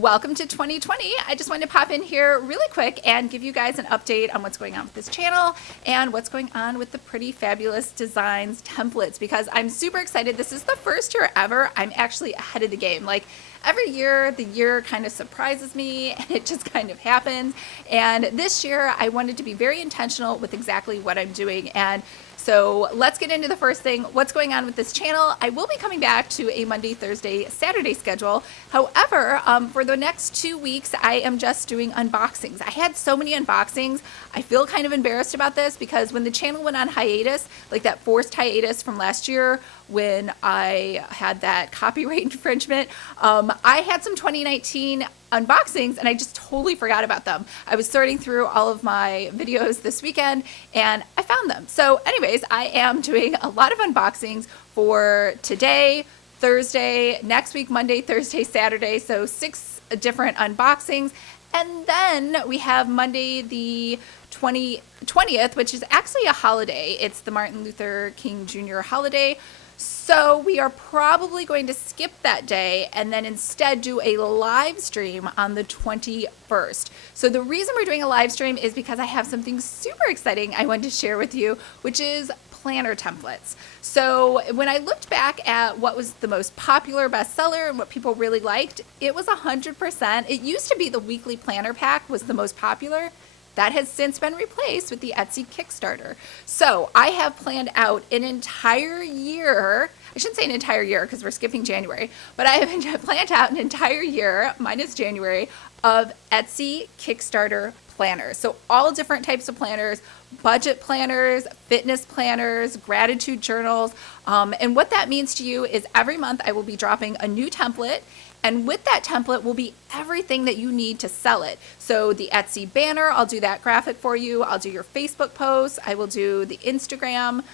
Welcome to 2020. I just wanted to pop in here really quick and give you guys an update on what's going on with this channel and what's going on with the Pretty Fabulous Designs templates, because I'm super excited. This is the first year ever I'm actually ahead of the game. Like every year, the year kind of surprises me and it just kind of happens. And this year I wanted to be very intentional with exactly what I'm doing. And so let's get into the first thing. What's going on with this channel? I will be coming back to a Monday, Thursday, Saturday schedule. However, for the next 2 weeks, I am just doing unboxings. I had so many unboxings. I feel kind of embarrassed about this because when the channel went on hiatus, like that forced hiatus from last year when I had that copyright infringement, I had some 2019 unboxings and I just totally forgot about them. I was sorting through all of my videos this weekend and I found them. So anyways, I am doing a lot of unboxings for today, Thursday, next week, Monday, Thursday, Saturday. So 6 different unboxings. And then we have Monday the 20th, which is actually a holiday. It's the Martin Luther King Jr. holiday. So we are probably going to skip that day and then instead do a live stream on the 21st. So the reason we're doing a live stream is because I have something super exciting I wanted to share with you, which is planner templates. So when I looked back at what was the most popular bestseller and what people really liked, it was 100%. It used to be the weekly planner pack was the most popular. That has since been replaced with the Etsy Kickstarter. So I have planned out an entire year. I shouldn't say an entire year because we're skipping January, but I have planned out an entire year, minus January, of Etsy Kickstarter planners. So all different types of planners, budget planners, fitness planners, gratitude journals. And what that means to you is every month I will be dropping a new template. And with that template will be everything that you need to sell it. So the Etsy banner, I'll do that graphic for you. I'll do your Facebook posts. I will do the Instagram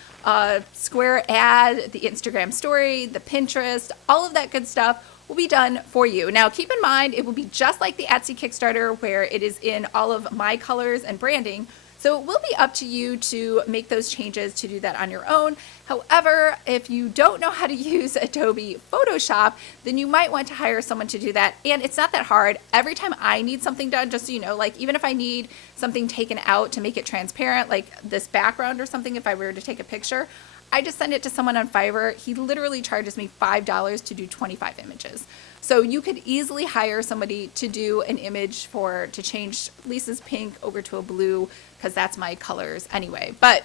square ad, the Instagram story, the Pinterest, all of that good stuff will be done for you. Now, keep in mind, it will be just like the Etsy Kickstarter where it is in all of my colors and branding. So it will be up to you to make those changes to do that on your own. However, if you don't know how to use Adobe Photoshop, then you might want to hire someone to do that. And it's not that hard. Every time I need something done, just so you know, like even if I need something taken out to make it transparent, like this background or something, if I were to take a picture, I just send it to someone on Fiverr. He literally charges me $5 to do 25 images. So you could easily hire somebody to do an image to change Lisa's pink over to a blue, because that's my colors anyway. But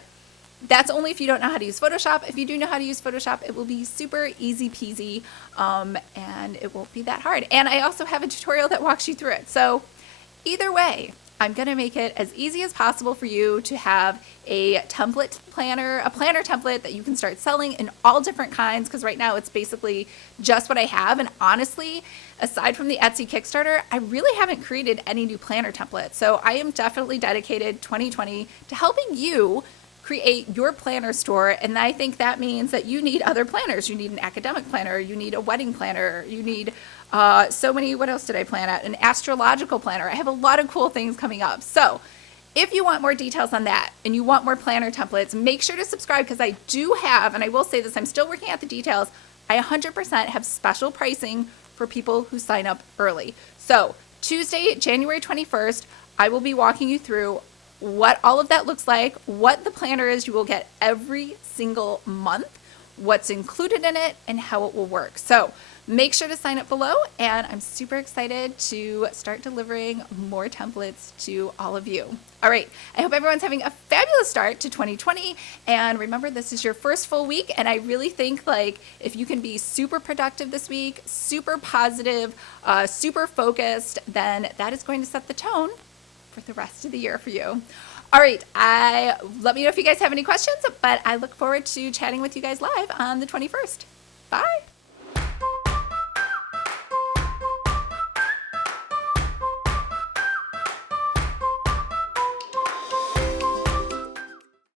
that's only if you don't know how to use Photoshop. If you do know how to use Photoshop, it will be super easy peasy, and it won't be that hard. And I also have a tutorial that walks you through it. So either way, I'm going to make it as easy as possible for you to have a template planner, a planner template that you can start selling in all different kinds, because right now it's basically just what I have. And honestly, aside from the Etsy Kickstarter, I really haven't created any new planner templates. So I am definitely dedicated 2020 to helping you create your planner store. And I think that means that you need other planners. You need an academic planner, you need a wedding planner, you need so many, what else did I plan at? An astrological planner. I have a lot of cool things coming up. So if you want more details on that and you want more planner templates, make sure to subscribe, because I do have, and I will say this, I'm still working out the details, I 100% have special pricing for people who sign up early. So Tuesday, January 21st, I will be walking you through what all of that looks like, what the planner is you will get every single month, what's included in it, and how it will work. So make sure to sign up below, and I'm super excited to start delivering more templates to all of you. All right, I hope everyone's having a fabulous start to 2020, and remember, this is your first full week, and I really think like if you can be super productive this week, super positive, super focused, then that is going to set the tone for the rest of the year for you. All right, let me know if you guys have any questions, but I look forward to chatting with you guys live on the 21st. Bye.